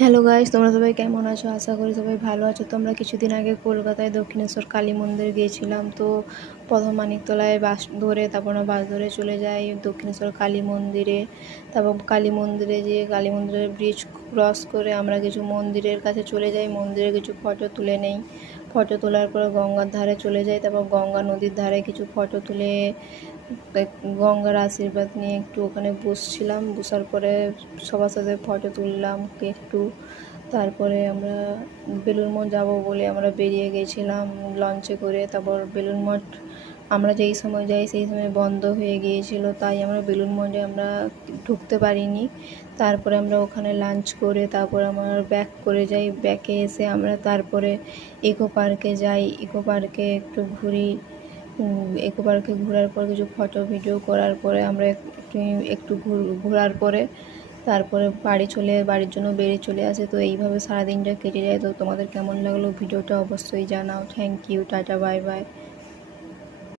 Hello guys, তোমরা সবাই কেমন আছো? আশা করি সবাই ভালো আছো। তো আমরা কিছুদিন আগে কলকাতায় দক্ষিণেশ্বর কালী মন্দির গিয়েছিলাম। তো প্রথম মানিকতলায় বাস ধরে তারপর আমরা বাস ধরে চলে যাই দক্ষিণেশ্বর কালী মন্দিরে। তারপর কালী মন্দিরে যেয়ে কালী মন্দিরের ব্রিজ ক্রস করে আমরা কিছু মন্দিরের কাছে চলে যাই, মন্দিরে কিছু ফটো তুলে নেই। ফটো তোলার পর গঙ্গার ধারে চলে যাই, তারপর গঙ্গা নদীর ধারে কিছু ফটো তুলে গঙ্গার আশীর্বাদ নিয়ে একটু ওখানে বসছিলাম। বসার পরে সবার সাথে ফটো তুললাম একটু। তারপরে আমরা বেলুড় মঠ যাবো বলে আমরা বেরিয়ে গেছিলাম লঞ্চে করে। তারপর বেলুড় মঠ আমরা যেই সময় যাই সেই সময় বন্ধ হয়ে গিয়েছিল, তাই আমরা বেলুড় মঠে আমরা ঢুকতে পারিনি। তারপরে আমরা ওখানে লাঞ্চ করে তারপর আমরা ব্যাক করে যাই। ব্যাকে এসে আমরা তারপরে ইকো পার্কে যাই, ইকো পার্কে একটু ঘুরি। ইকো পার্কে ঘোরার পর কিছু ফটো ভিডিও করার পরে আমরা একটু ঘোরার পরে তারপরে বাড়ির জন্য বেরিয়ে চলে আসে। তো এইভাবে সারাদিনটা কেটে যায়। তো তোমাদের কেমন লাগলো ভিডিওটা অবশ্যই জানাও। Thank you, tata, bye by.